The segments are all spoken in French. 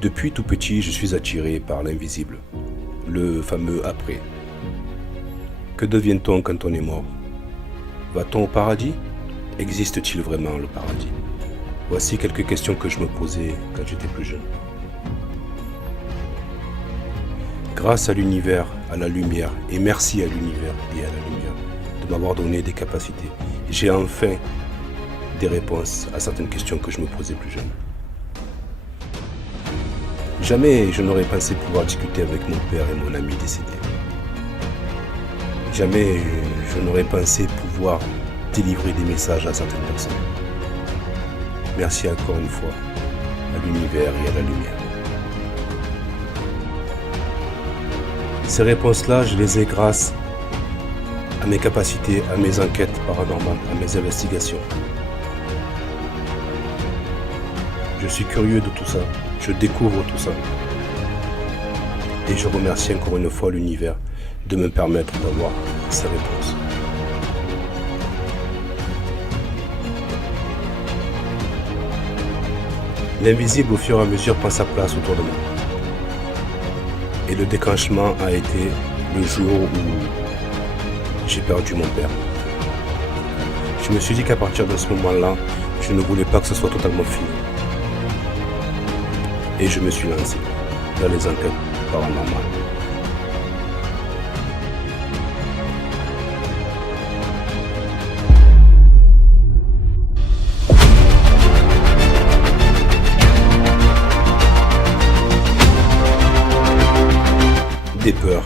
Depuis tout petit, je suis attiré par l'invisible, le fameux après. Que devient-on quand on est mort? Va-t-on au paradis? Existe-t-il vraiment le paradis? Voici quelques questions que je me posais quand j'étais plus jeune. Grâce à l'univers, à la lumière, et merci à l'univers et à la lumière de m'avoir donné des capacités, j'ai enfin des réponses à certaines questions que je me posais plus jeune. Jamais je n'aurais pensé pouvoir discuter avec mon père et mon ami décédé. Jamais je n'aurais pensé pouvoir délivrer des messages à certaines personnes. Merci encore une fois à l'univers et à la lumière. Ces réponses-là, je les ai grâce à mes capacités, à mes enquêtes paranormales, à mes investigations. Je suis curieux de tout ça, je découvre tout ça. Et je remercie encore une fois l'univers de me permettre d'avoir ces réponses. L'invisible au fur et à mesure prend sa place autour de moi. Et le déclenchement a été le jour où j'ai perdu mon père. Je me suis dit qu'à partir de ce moment-là, je ne voulais pas que ce soit totalement fini. Et je me suis lancé dans les enquêtes paranormales. Des peurs,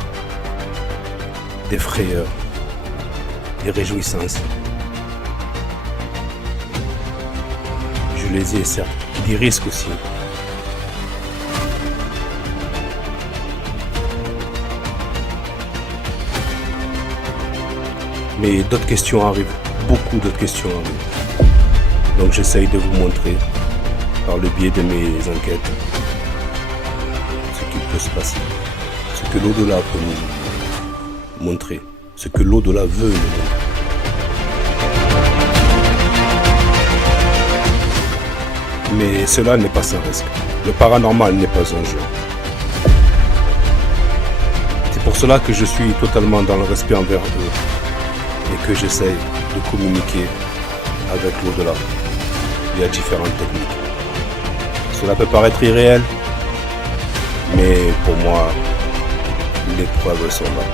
des frayeurs, des réjouissances. Je les ai certes, des risques aussi. Mais d'autres questions arrivent, beaucoup d'autres questions arrivent. Donc j'essaye de vous montrer, par le biais de mes enquêtes, ce qu'il peut se passer. Ce que l'au-delà peut nous montrer, ce que l'au-delà veut nous montrer. Mais cela n'est pas sans risque. Le paranormal n'est pas un jeu. C'est pour cela que je suis totalement dans le respect envers eux et que j'essaye de communiquer avec l'au-delà via différentes techniques. Cela peut paraître irréel, mais pour moi, les preuves sont là.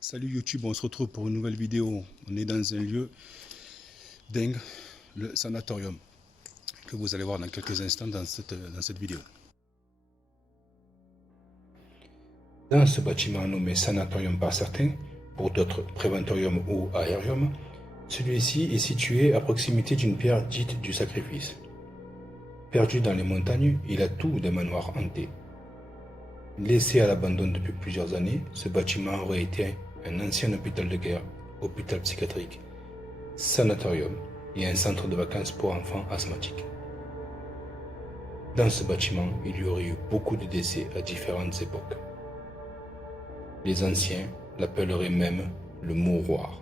Salut YouTube, on se retrouve pour une nouvelle vidéo. On est dans un lieu dingue, le sanatorium, que vous allez voir dans quelques instants dans cette vidéo. Dans ce bâtiment nommé sanatorium par certains, pour d'autres préventorium ou aérium, celui-ci est situé à proximité d'une pierre dite du sacrifice. Perdu dans les montagnes, il a tout d'un manoir hanté. Laissé à l'abandon depuis plusieurs années, ce bâtiment aurait été un ancien hôpital de guerre, hôpital psychiatrique, sanatorium et un centre de vacances pour enfants asthmatiques. Dans ce bâtiment, il y aurait eu beaucoup de décès à différentes époques. Les anciens l'appelleraient même le mouroir.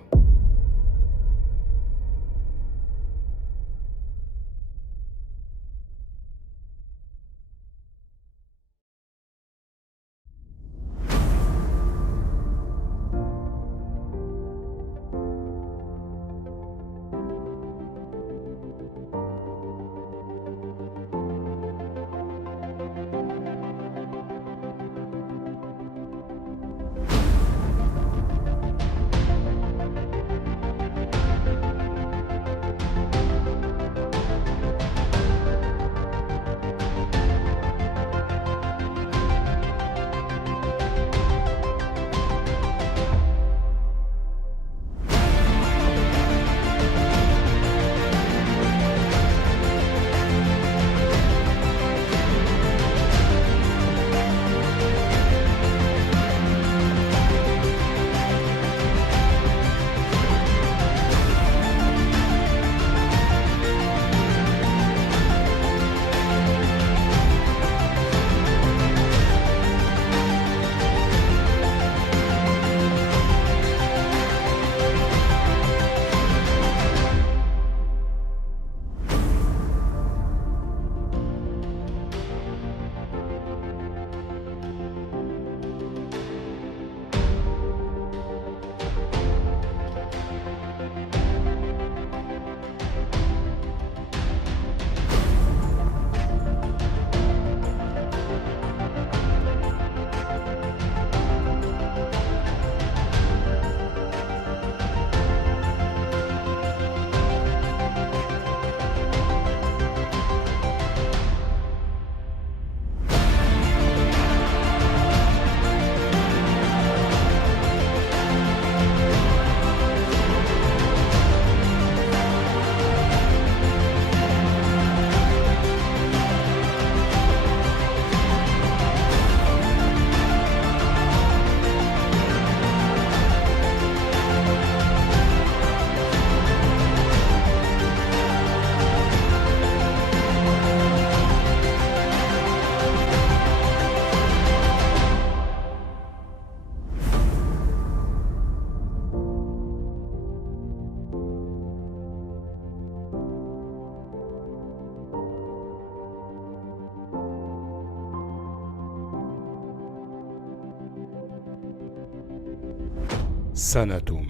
Sanatum.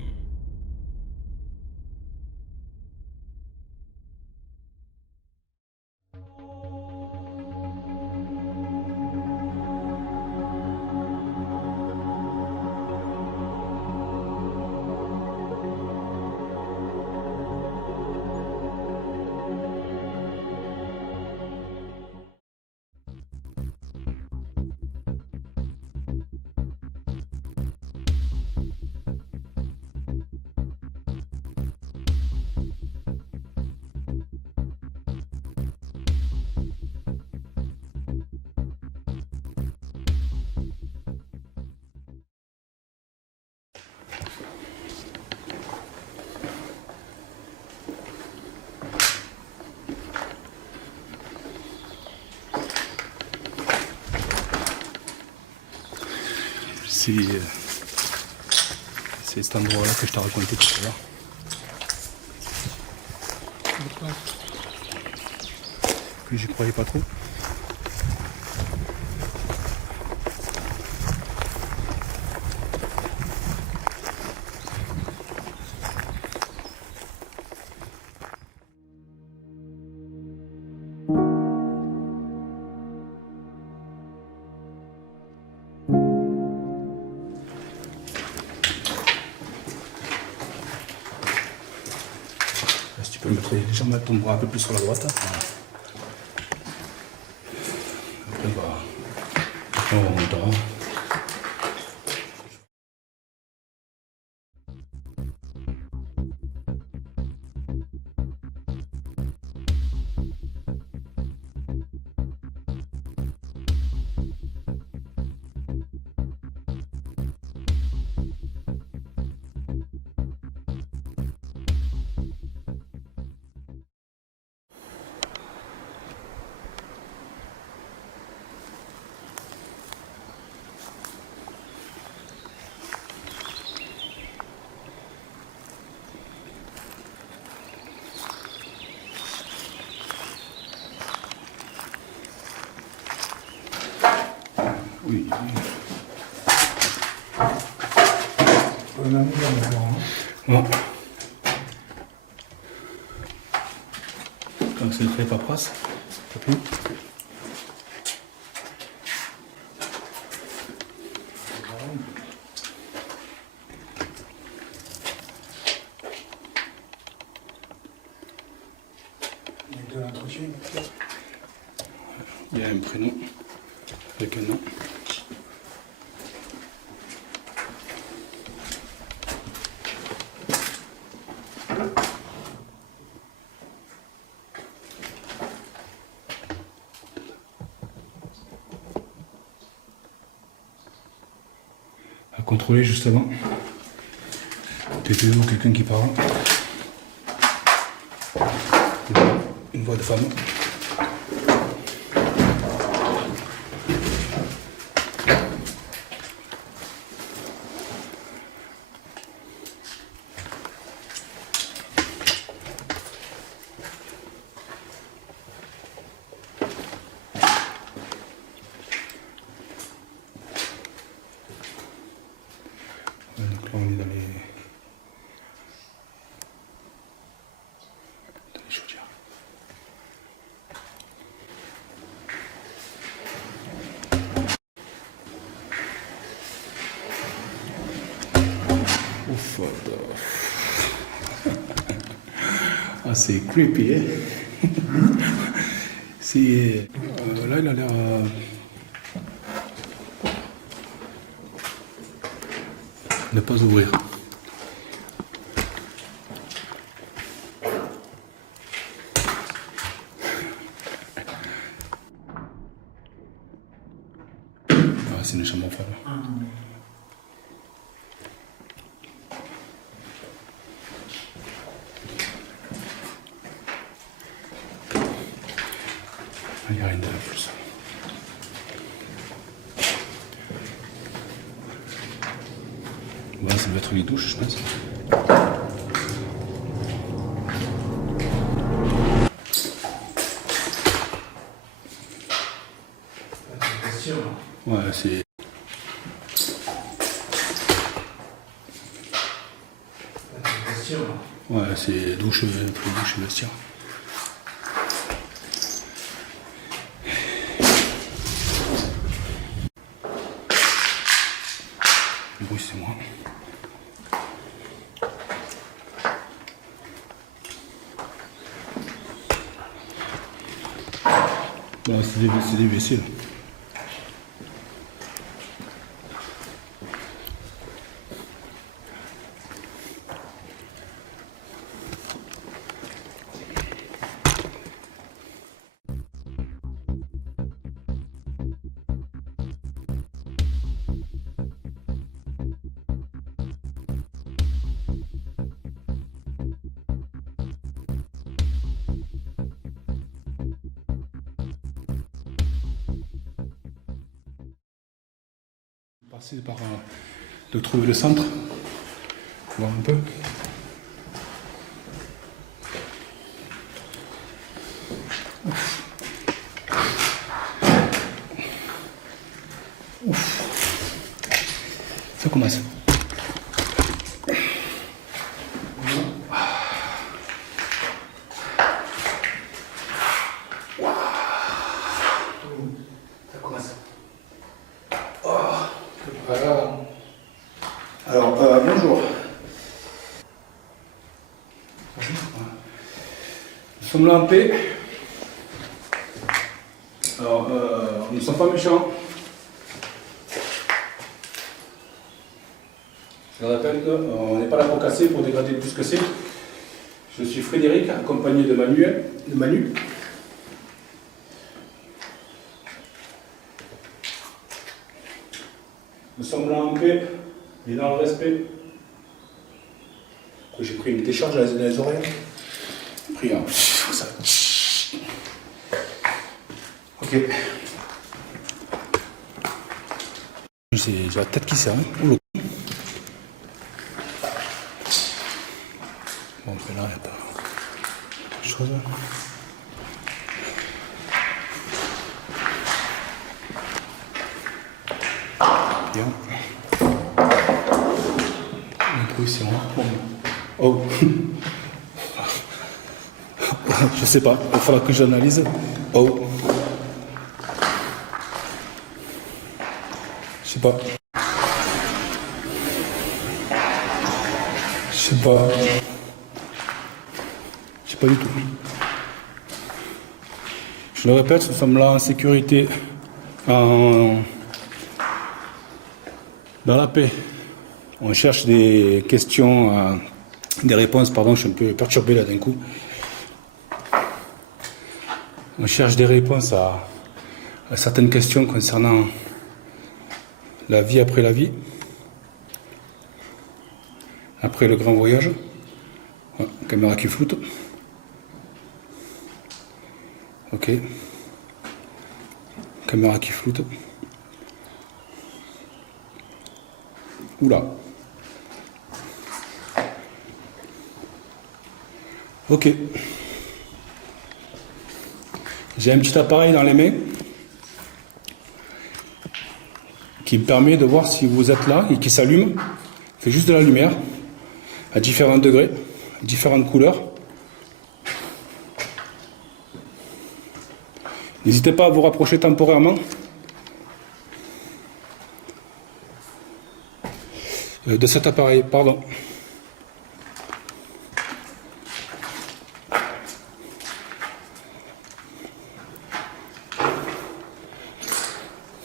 C'est cet endroit-là que je t'ai raconté tout à l'heure. Que j'y croyais pas trop. Si tu peux mettre légèrement ton bras un peu plus sur la droite. Voilà. Après, on remontera. Oui. On a mis là, donc c'est le fait paperasse. T'as pris ? De l'entretien. Il y a un prénom avec un nom. À contrôler justement. TPE ou quelqu'un qui parle. Une voix de femme. Donc là on est dans les chaudières. Ouf, ah, c'est creepy, hein. C'est là il a l'air ne pas ouvrir. Ah, c'est une chambre femme. Il n'y a rien de plus. Voilà, ça doit être les douches, je pense. Ouais, c'est... Ouais, c'est douche, douche et vestiaire. Le bruit, c'est moi. Bon, c'est des WC là. Passer par de trouver le centre, voir un peu. Ouf. Ouf. Ça commence. Alors, bonjour. Nous sommes là en paix. Alors, nous ne sommes pas méchants. Je rappelle qu'on n'est pas là pour casser, pour dégrader plus que c'est. Je suis Frédéric, accompagné de Manu. Nous sommes là en paix et dans le respect. Après, j'ai pris une décharge dans les oreilles. J'ai pris un... Ça. Ok. J'ai la tête qui serre. Hein. Bon, là, il n'y a pas chose. Bien. Le bruit, c'est moi. Oh. Je sais pas, il faudra que j'analyse. Oh. Je sais pas. Je sais pas. Je sais pas du tout. Je le répète, nous sommes là en sécurité, dans la paix. On cherche des questions, des réponses, pardon, je suis un peu perturbé là d'un coup. On cherche des réponses à certaines questions concernant la vie après la vie, après le grand voyage. Ah, caméra qui floute. Ok. Caméra qui floute. Oula. Ok. J'ai un petit appareil dans les mains qui me permet de voir si vous êtes là et qui s'allume. Il fait juste de la lumière à différents degrés, différentes couleurs. N'hésitez pas à vous rapprocher temporairement. De cet appareil, pardon.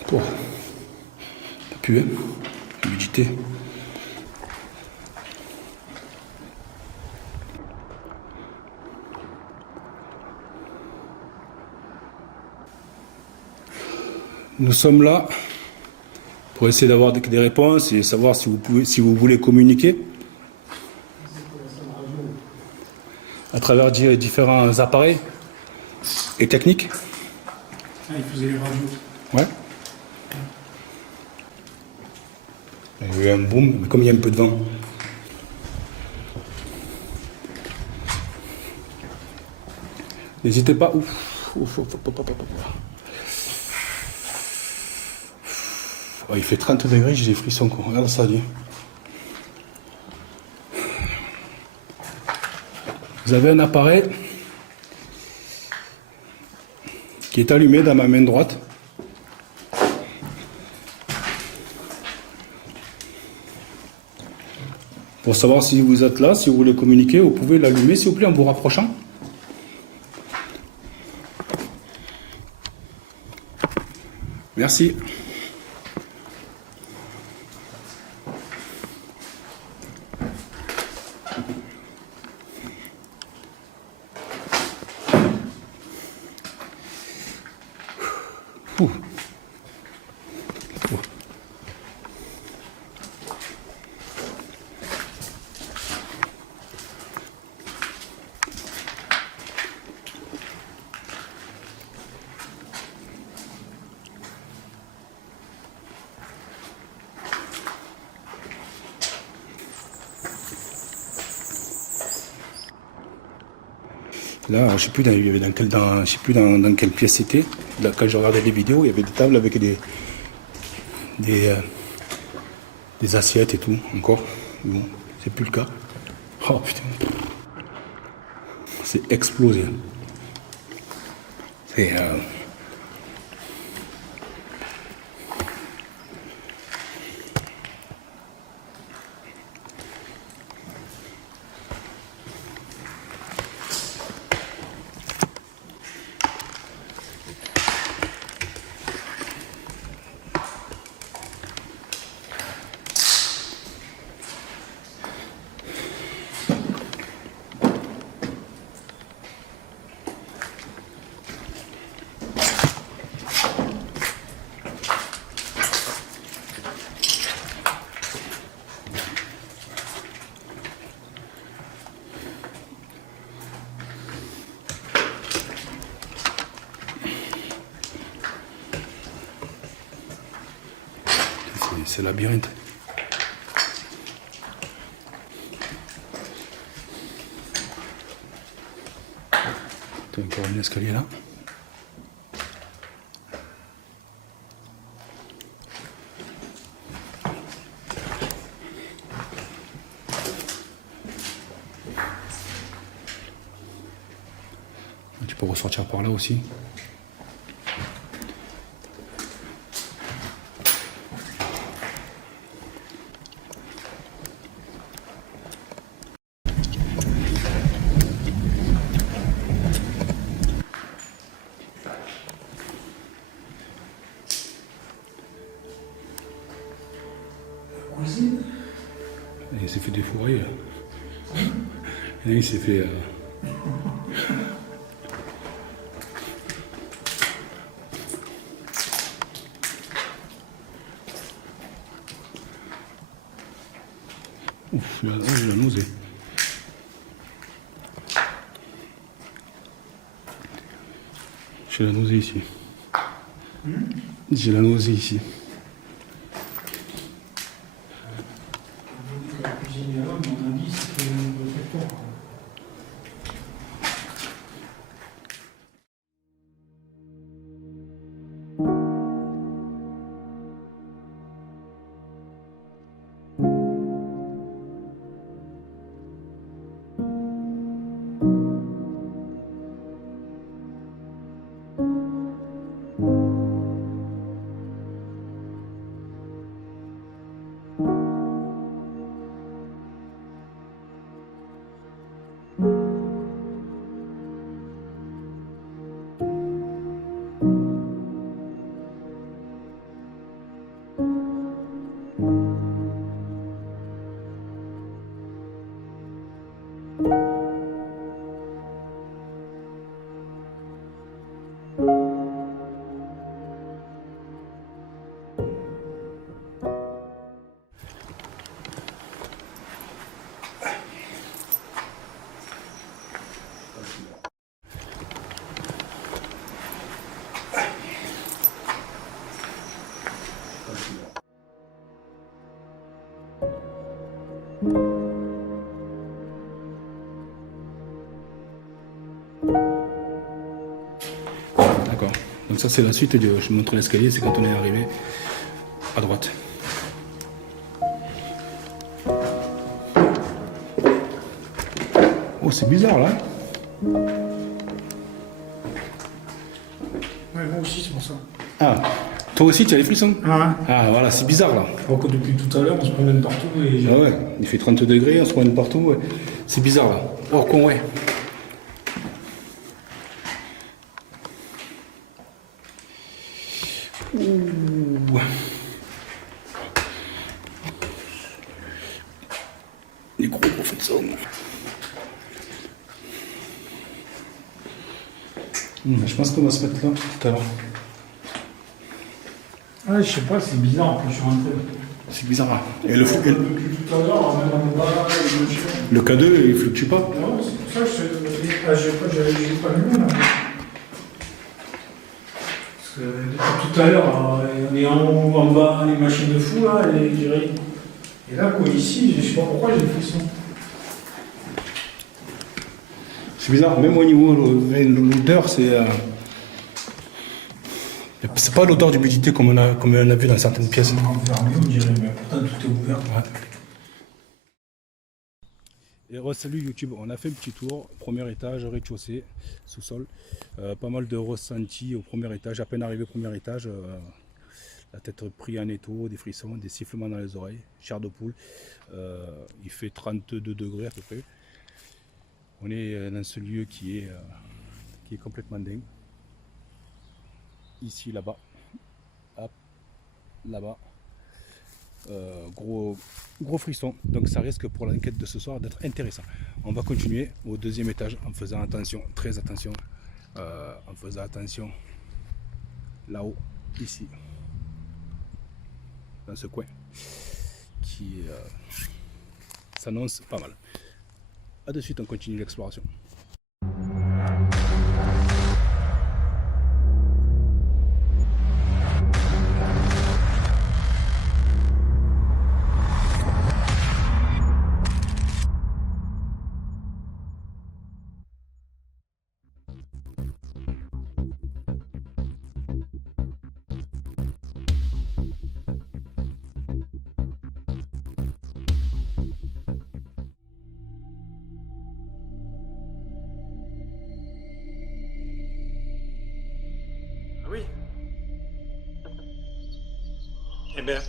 Pour pas puer, l'humidité. Nous sommes là pour essayer d'avoir des réponses et savoir si vous voulez communiquer à travers différents appareils et techniques. Ah, il faisait les radios. Ouais. Il y a eu un boom, mais comme il y a un peu de vent. N'hésitez pas. Oh, il fait 30 degrés, j'ai des frissons. Quoi. Regarde ça, dit. Vous avez un appareil qui est allumé dans ma main droite. Pour savoir si vous êtes là, si vous voulez communiquer, vous pouvez l'allumer s'il vous plaît en vous rapprochant. Merci. Ouh. Ouh. Là, je ne sais plus, dans quelle pièce c'était. Là, quand je regardais les vidéos, il y avait des tables avec des assiettes et tout, encore. Bon, c'est plus le cas. Oh putain. C'est explosé. C'est... C'est labyrinthe. T'as encore un escalier là. Tu peux ressortir par là aussi. Cuisine. Et il s'est fait défourailler. Et il s'est fait... Ouf, j'ai la nausée. J'ai la nausée ici. J'ai la nausée ici. La cuisine de l'homme, mon indice, c'est le réfectoire. D'accord. Donc ça c'est la suite de... Je montre l'escalier, c'est quand on est arrivé à droite. Oh, c'est bizarre là. Ouais, moi aussi, c'est pour ça. Ah, toi aussi tu as les frissons? Ah, Ah, voilà, c'est bizarre là. alors que depuis tout à l'heure, on se promène partout et Ah ouais, il fait 30 degrés, on se promène partout. Ouais. C'est bizarre là. Oh, con, ouais. Ouh. Les gros frissons. Je pense qu'on va se mettre là tout à l'heure. ah, je sais pas, c'est bizarre quand je suis rentré. C'est bizarre là. Et le, Depuis tout à l'heure, même en bas, le K2, il fluctue pas. non, c'est pour ça que j'ai pas lu là. Parce que depuis tout à l'heure, on est en haut, en bas, les machines de fou là, et là, quoi, ici, je sais pas pourquoi j'ai des frissons. C'est bizarre, même au niveau de l'odeur, c'est pas l'odeur d'humidité comme on a vu dans certaines pièces. Enfermé, on dirait, mais pourtant tout est ouvert. Ouais. Et salut YouTube, on a fait un petit tour, premier étage, rez-de-chaussée, sous-sol, pas mal de ressentis au premier étage, à peine arrivé au premier étage, la tête prise en étau, des frissons, des sifflements dans les oreilles, chair de poule, il fait 32 degrés à peu près. On est dans ce lieu qui est complètement dingue. Ici, là-bas, hop, là-bas, gros frisson. Donc ça risque pour l'enquête de ce soir d'être intéressant. On va continuer au deuxième étage en faisant attention, très attention, en faisant attention là-haut, ici, dans ce coin, qui s'annonce pas mal. A de suite, on continue l'exploration. Ah oui. Eh bien.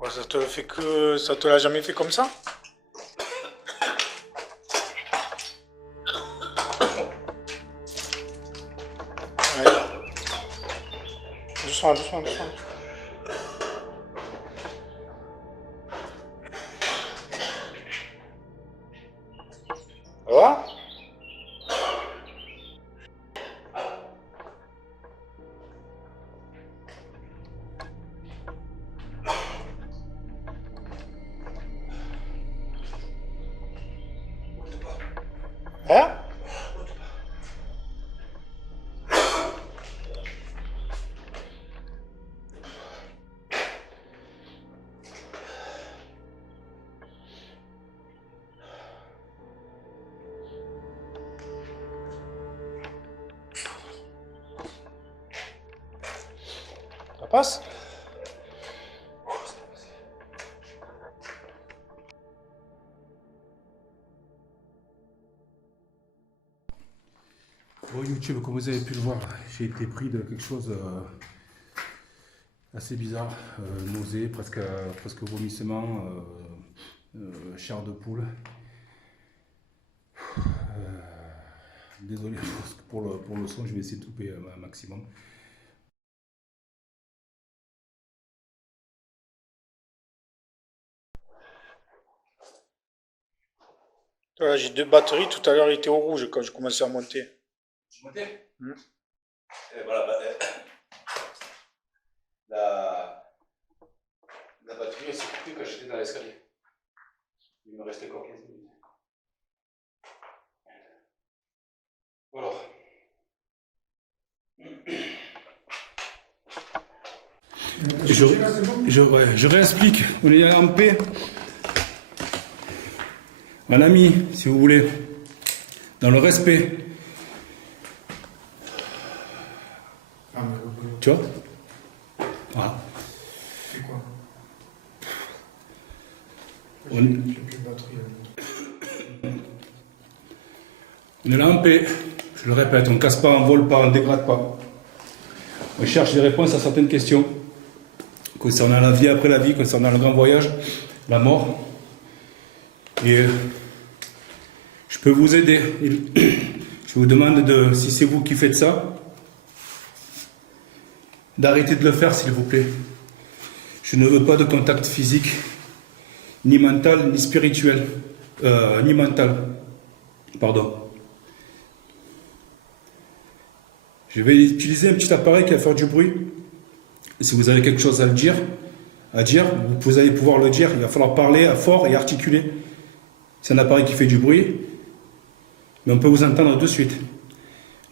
Ouais, ça te fait que. Ça te l'a jamais fait comme ça? Ouais. Doucement, doucement, doucement. Ça va? Hein? Ça passe? Bon YouTube, comme vous avez pu le voir, j'ai été pris de quelque chose assez bizarre, nausée, presque vomissement, chair de poule. Désolé pour le son, je vais essayer de couper un maximum. Voilà, j'ai deux batteries. Tout à l'heure, il était au rouge quand je commençais à monter. Tu montais? Hmm. Et voilà, la batterie elle s'est coupée quand j'étais dans l'escalier. Il me restait encore 15 minutes. Voilà. Je réexplique, on est en paix. Un ami, si vous voulez, dans le respect. Tu vois? Voilà. C'est quoi? J'ai plus de batterie. On est là en paix. Je le répète, on ne casse pas, on ne vole pas, on ne dégrade pas. On cherche des réponses à certaines questions concernant la vie après la vie, concernant le grand voyage, la mort. Et je peux vous aider. Je vous demande, si c'est vous qui faites ça, d'arrêter de le faire, s'il vous plaît. Je ne veux pas de contact physique, ni mental, ni spirituel. Ni mental. Pardon. Je vais utiliser un petit appareil qui va faire du bruit. Et si vous avez quelque chose à dire, vous allez pouvoir le dire. Il va falloir parler fort et articuler. C'est un appareil qui fait du bruit, mais on peut vous entendre de suite.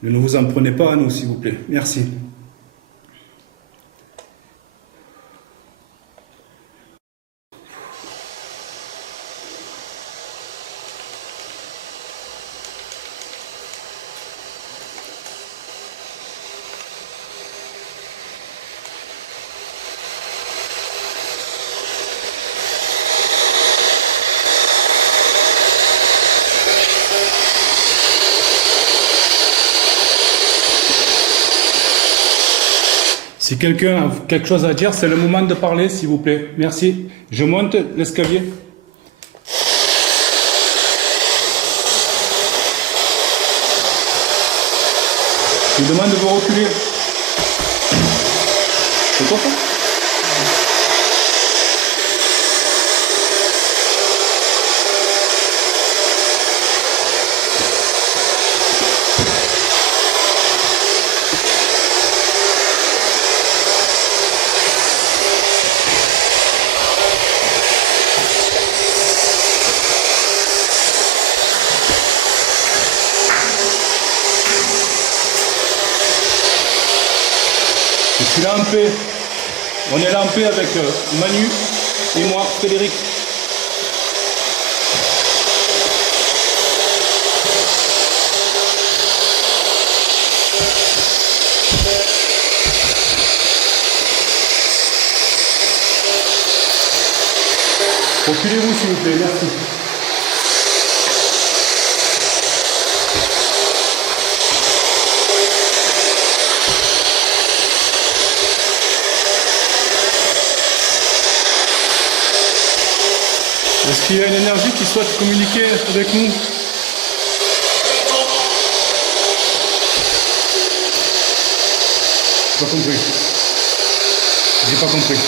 Ne vous en prenez pas à nous, s'il vous plaît. Merci. Si quelqu'un a quelque chose à dire, c'est le moment de parler, s'il vous plaît. Merci. Je monte l'escalier. Je vous demande de vous reculer. C'est quoi ça ? Je suis là en paix. On est là en paix avec Manu et moi, Frédéric. Reculez-vous s'il vous plaît, merci. Est-ce qu'il y a une énergie qui souhaite communiquer avec nous? J'ai pas compris. J'ai pas compris.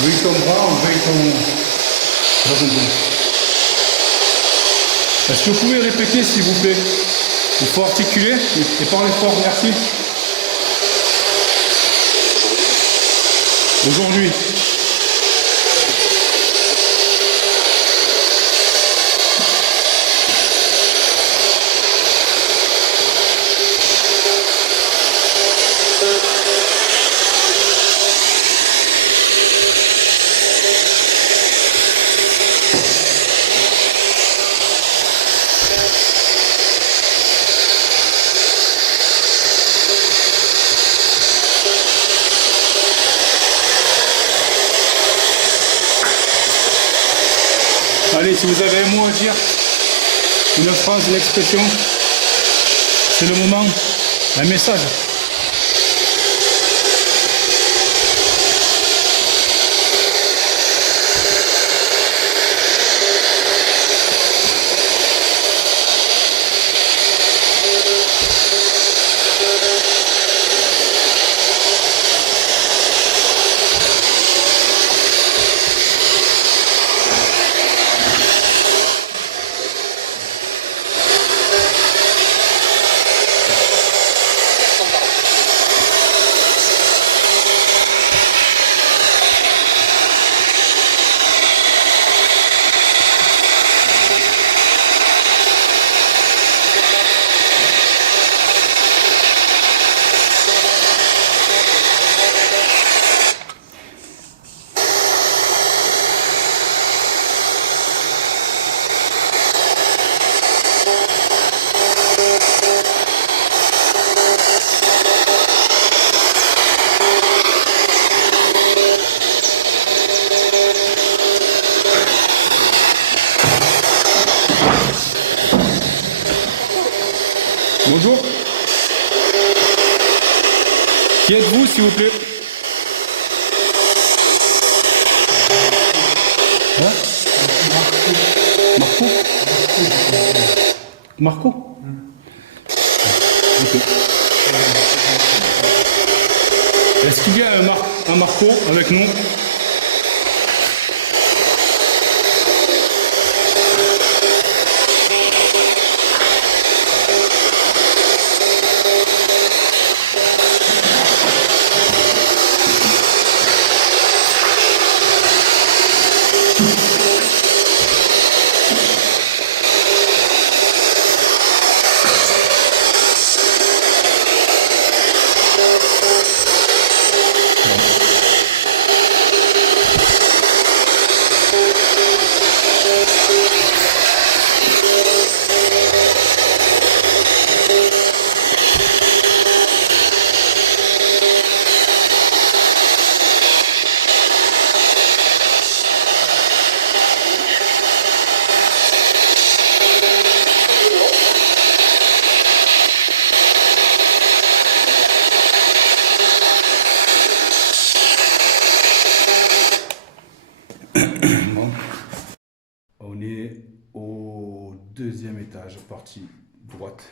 Veuille ton bras, veuille ton... J'ai pas compris. Est-ce que vous pouvez répéter s'il vous plaît? Il faut articuler et parler fort, merci. Aujourd'hui. Allez, si vous avez un mot à dire, une phrase, une expression, c'est le moment, un message. Bonjour. Qui êtes-vous, s'il vous plaît? Hein? Marco? Marco? Ok. Est-ce qu'il y a un Marco avec nous? Bon. On est au deuxième étage, partie droite.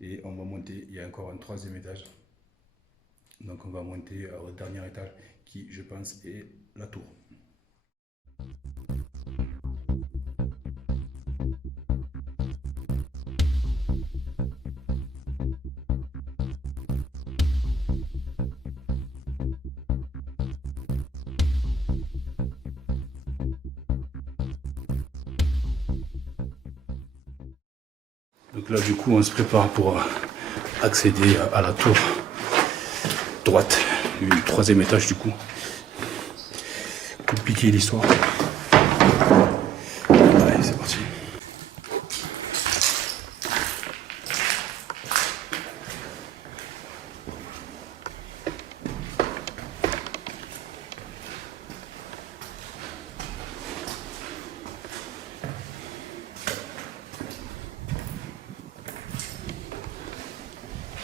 Et on va monter, il y a encore un troisième étage. Donc on va monter au dernier étage qui, je pense, est la tour. Donc là, du coup, on se prépare pour accéder à la tour droite, du troisième étage, du coup. Compliqué l'histoire. Allez, c'est parti.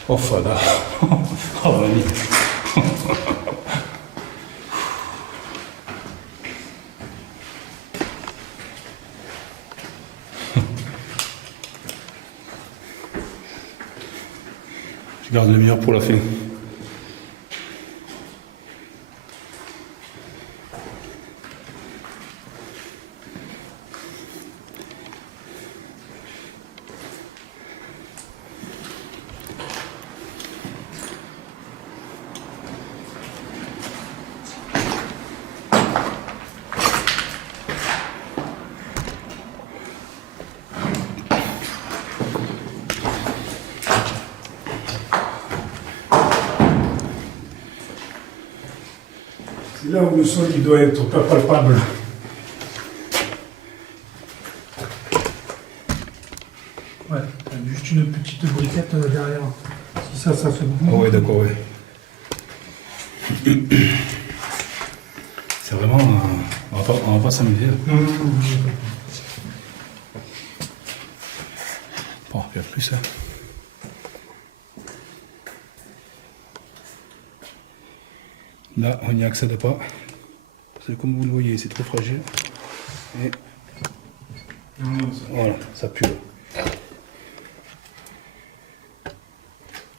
Oh, fada. Oh, magnifique. Je garde le meilleur pour la fin. C'est là où le sol il doit être pas palpable. Ouais, t'as juste une petite briquette derrière. Si ça fait beaucoup. Ah ouais, d'accord, ouais. C'est vraiment... on va pas s'amuser. Non. Bon, il y a plus, hein. Là, on n'y accède pas. Parce que comme vous le voyez, c'est trop fragile. Et voilà, ça pue.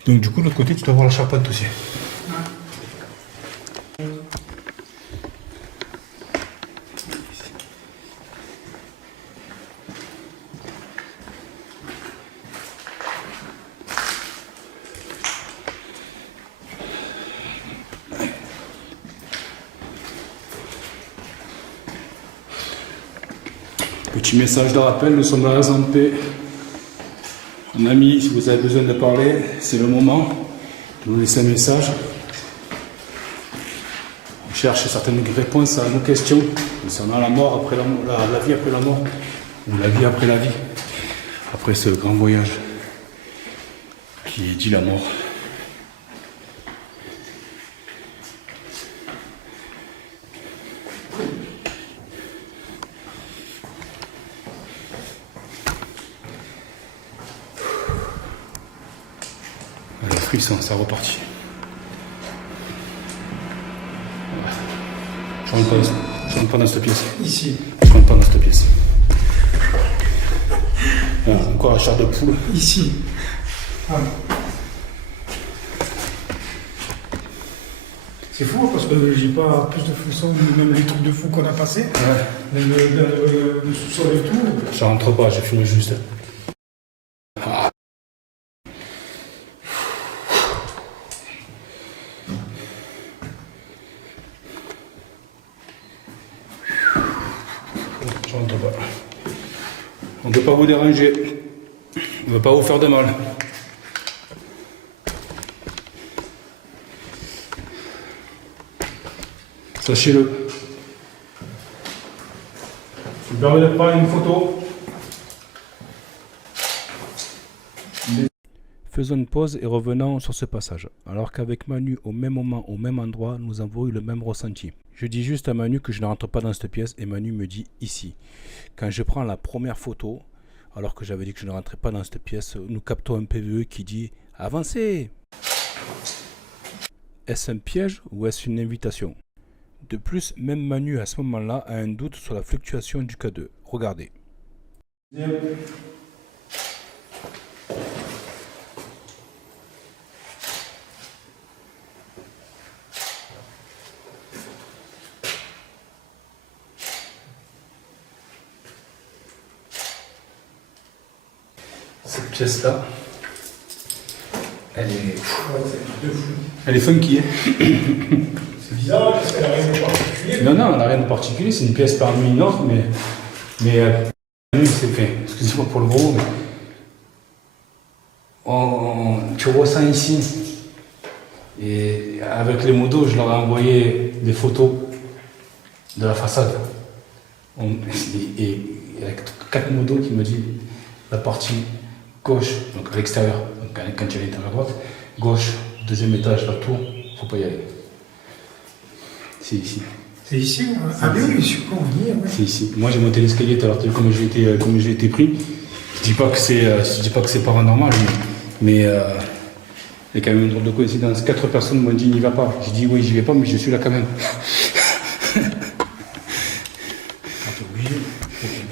Donc du coup, de l'autre côté, tu dois avoir la charpente aussi. Petit message de rappel, nous sommes dans la zone P. Mon ami, si vous avez besoin de parler, c'est le moment de nous laisser un message. On cherche certaines réponses à nos questions concernant la mort après la vie après la mort, ou la vie après la vie, après ce grand voyage qui dit la mort. Frisson, ça repartit. Je rentre pas dans cette pièce. Ici. Je rentre pas dans cette pièce. Ah, encore un char de poule. Ici. Ah. C'est fou parce que j'ai pas plus de frissons, même les trucs de fou qu'on a passés. Ouais. Même le sous-sol et tout. Je rentre pas, j'ai fini juste. Ah. Je rentre pas. On ne peut pas vous déranger. On ne veut pas vous faire de mal. Sachez-le. Je me permets de prendre une photo. Faisons une pause et revenons sur ce passage. Alors qu'avec Manu, au même moment, au même endroit, nous avons eu le même ressenti. Je dis juste à Manu que je ne rentre pas dans cette pièce et Manu me dit ici. Quand je prends la première photo, alors que j'avais dit que je ne rentrais pas dans cette pièce, nous captons un PVE qui dit « Avancez !» Est-ce un piège ou est-ce une invitation? De plus, même Manu à ce moment-là a un doute sur la fluctuation du K2. Regardez. Cette pièce-là, elle est... Ouais, c'est un truc de fou. Elle est funky. C'est bizarre parce qu'elle a rien de particulier. Non, non, elle n'a rien de particulier. C'est une pièce parmi une autre, mais c'est fait. Excusez-moi pour le gros, mais tu ressens ici. Et avec les motos, je leur ai envoyé des photos de la façade. Et avec 4 motos qui me disent la partie gauche, donc à l'extérieur, donc quand il y a l'intérieur droite, gauche, deuxième étage, la tour, faut pas y aller. C'est ici. C'est ici, hein. Ah oui, je suis pas venir. Ouais. C'est ici. Moi j'ai monté l'escalier tout à l'heure, comme j'ai été pris. Je dis pas que c'est paranormal, mais il y a quand même une drôle de coïncidence. 4 personnes m'ont dit n'y va pas. Je dis oui, j'y vais pas, mais je suis là quand même.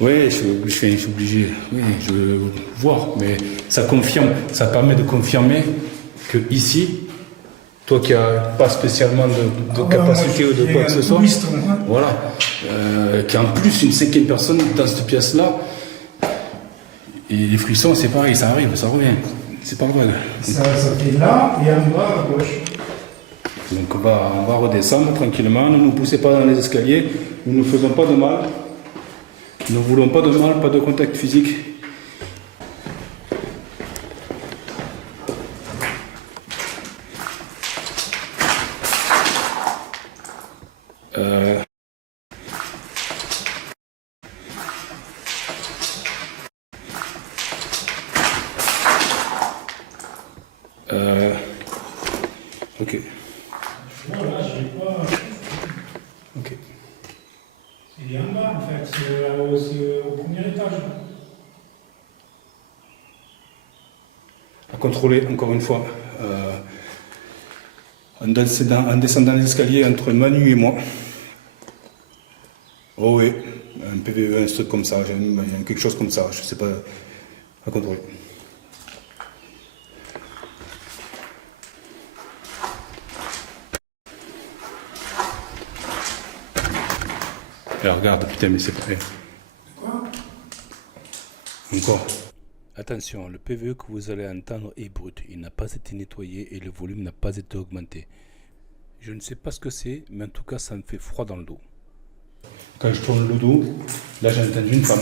Oui, je suis obligé. Oui, je veux voir, mais ça confirme, ça permet de confirmer que ici, toi qui n'as pas spécialement de capacité ou de quoi que ce soit, voilà, qui a en plus une 5e personne dans cette pièce-là, et les frissons, c'est pareil, ça arrive, ça revient, c'est pas grave. Ça fait là et en bas à gauche. Donc on va redescendre tranquillement, ne nous poussez pas dans les escaliers, nous ne faisons pas de mal. Nous ne voulons pas de mal, pas de contact physique. Ok. Non, là, je vais pas. Ok. Il est en bas, en fait. C'est au premier étage. À contrôler, encore une fois, en descendant les escaliers entre Manu et moi. Oh oui, un PVE, un truc comme ça, quelque chose comme ça, je sais pas, à contrôler. Alors regarde, putain, mais c'est prêt. Quoi? Encore. Attention, le PVE que vous allez entendre est brut. Il n'a pas été nettoyé et le volume n'a pas été augmenté. Je ne sais pas ce que c'est, mais en tout cas, ça me fait froid dans le dos. Quand je tourne le dos, là j'ai entendu une femme.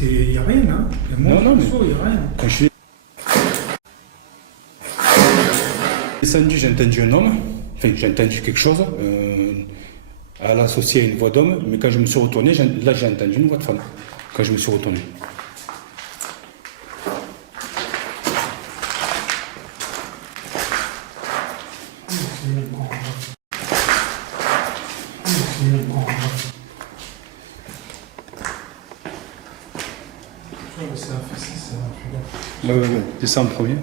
Il n'y a rien, hein? Non, mais il n'y a rien. quand je suis descendu, j'ai entendu un homme, enfin j'ai entendu quelque chose, à l'associé à une voix d'homme, mais quand je me suis retourné, là j'ai entendu une voix de femme, quand je me suis retourné. mais c'est un fessier, c'est un Ouais. Descends en premier.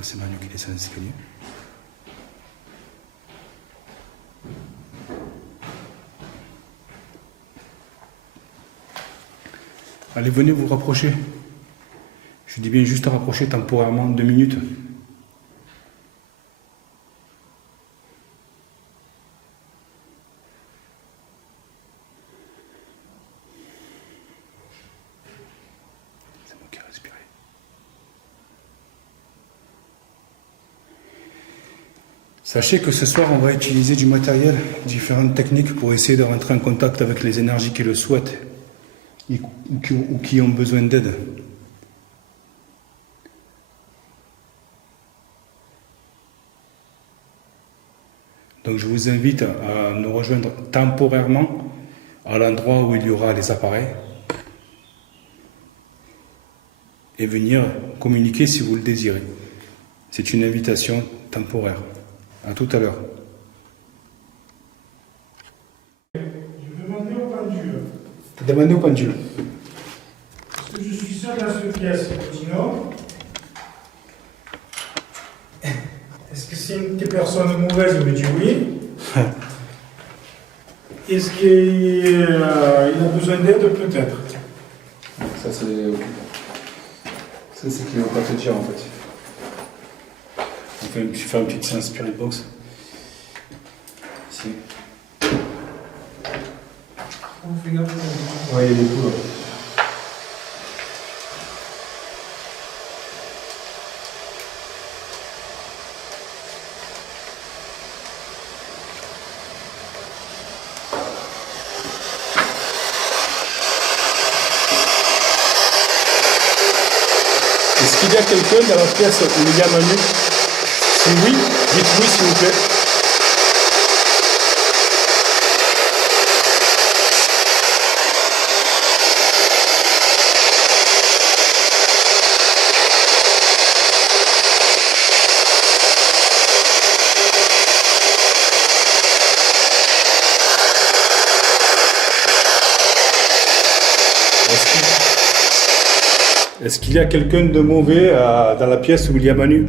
C'est Manu qui descend l'escalier. Allez, venez vous rapprocher. Je dis bien juste rapprocher temporairement 2 minutes. C'est moi qui ai respiré. Sachez que ce soir, on va utiliser du matériel, différentes techniques pour essayer de rentrer en contact avec les énergies qui le souhaitent ou qui ont besoin d'aide. Donc je vous invite à nous rejoindre temporairement à l'endroit où il y aura les appareils et venir communiquer si vous le désirez. C'est une invitation temporaire. À tout à l'heure. Je vais demander au pendule. Tu as demandé au pendule. Parce que je suis seul dans cette pièce, sinon. Est-ce que c'est une personne mauvaise? Il me dit oui. Est-ce qu'il a besoin d'aide? Peut-être. Ça, c'est ce qu'il ne va pas te dire en fait. On fait une petite séance Spirit Box. Ici. On fait gaffe. Ouais, il y a des poules. Est-ce qu'il y a quelqu'un dans la pièce où il y a Manu? Si oui, dites oui s'il vous plaît. Est-ce qu'il y a quelqu'un de mauvais dans la pièce où il y a Manu?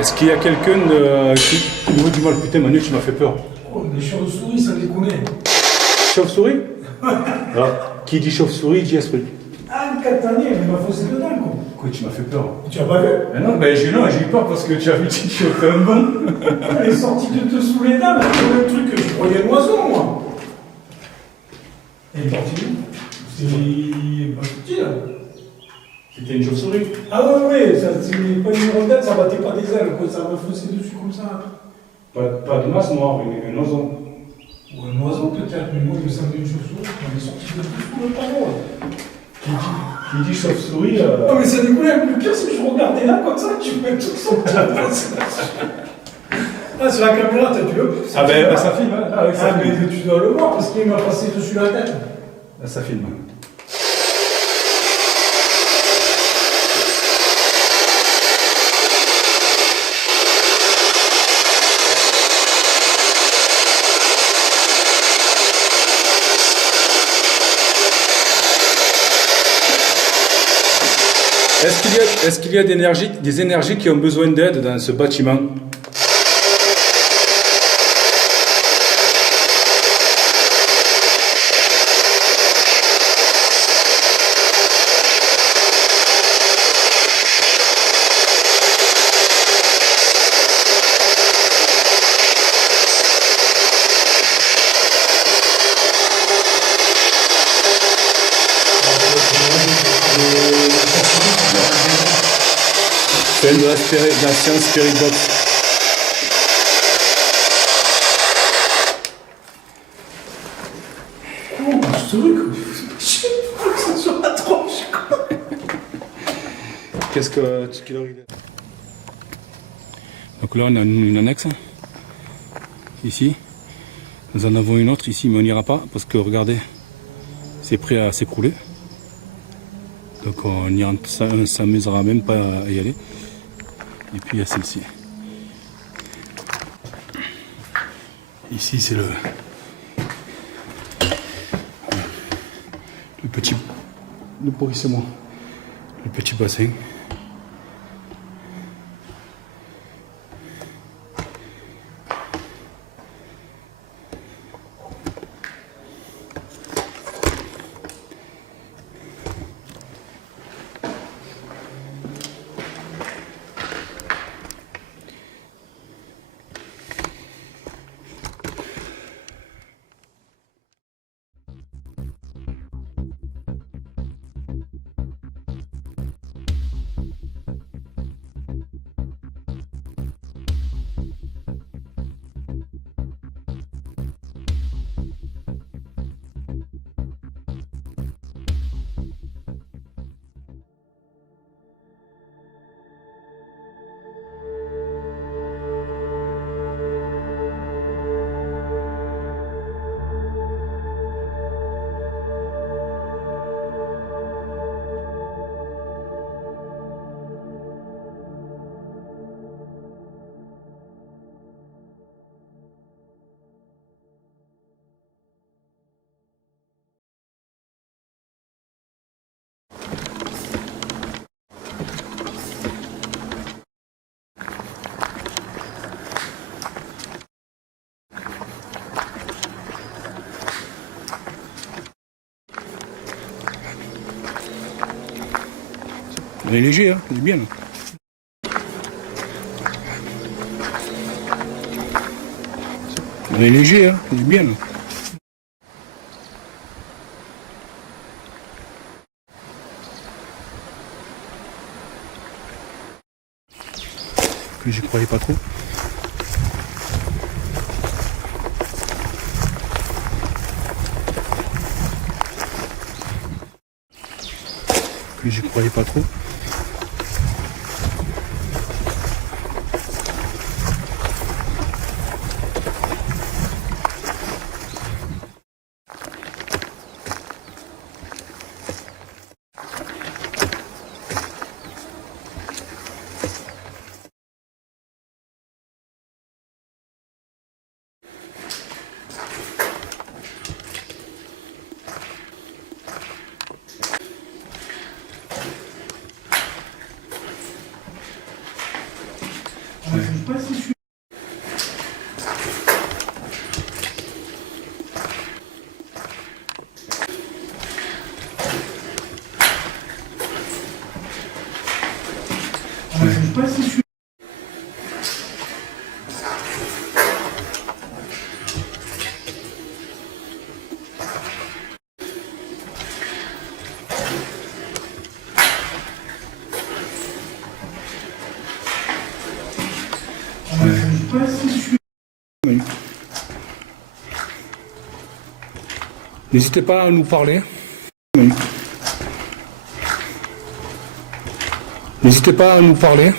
Est-ce qu'il y a quelqu'un qui... Oh, dis-moi, putain Manu, tu m'as fait peur. Oh, les chauves-souris, ça déconne. Chauve-souris? Qui dit chauve-souris dit esprit. Ah, une Catania, elle m'a faussé dedans, quoi. Quoi, tu m'as fait peur? Tu as pas vu? Non, j'ai eu peur parce que tu as vu que tu as fait un bon. Elle est sortie de te sous les dents, elle a trouvé un truc que je croyais un oiseau, moi. Elle est partie où? C'est pas petit, là. C'était une chauve-souris. Ah ouais, ça, c'est pas une rondelle, ça battait pas des ailes, quoi. Ça m'a faussé dessus comme ça. Pas de masse noire, un oiseau. Ou un oiseau, peut-être, mais moi, il me semblait une chauve-souris. Elle est sortie de tout le panneau. Qui dit chauve-souris. Non, mais ça découlait. Le pire, c'est que je regardais là, comme ça, tu mets tout son Ah, sur la caméra, tu le. Ah, ben ça filme, hein. Ah, ça mais filme. tu dois le voir parce qu'il m'a passé dessus la tête. Là, ça filme. Est-ce qu'il y a des énergies qui ont besoin d'aide dans ce bâtiment? Fais de la séance Spirit Box. Oh, ce truc, je crois que ça sur la tronche, quoi. Qu'est-ce que tu qu'il Donc là, on a une annexe, ici. Nous en avons une autre ici, mais on n'ira pas, parce que regardez, c'est prêt à s'écrouler. Donc on ne s'amusera même pas à y aller. Et puis il y a celle-ci. Ici, c'est le petit... Le petit bassin. Elle est léger, hein, elle est bien. Là. Elle est léger, hein, elle est bien. Là. Que j'y croyais pas trop. Que j'y croyais pas trop. Je sais pas si je suis... Je sais pas si je suis... Je sais pas si je suis... N'hésitez pas à nous parler. N'hésitez pas à nous parler.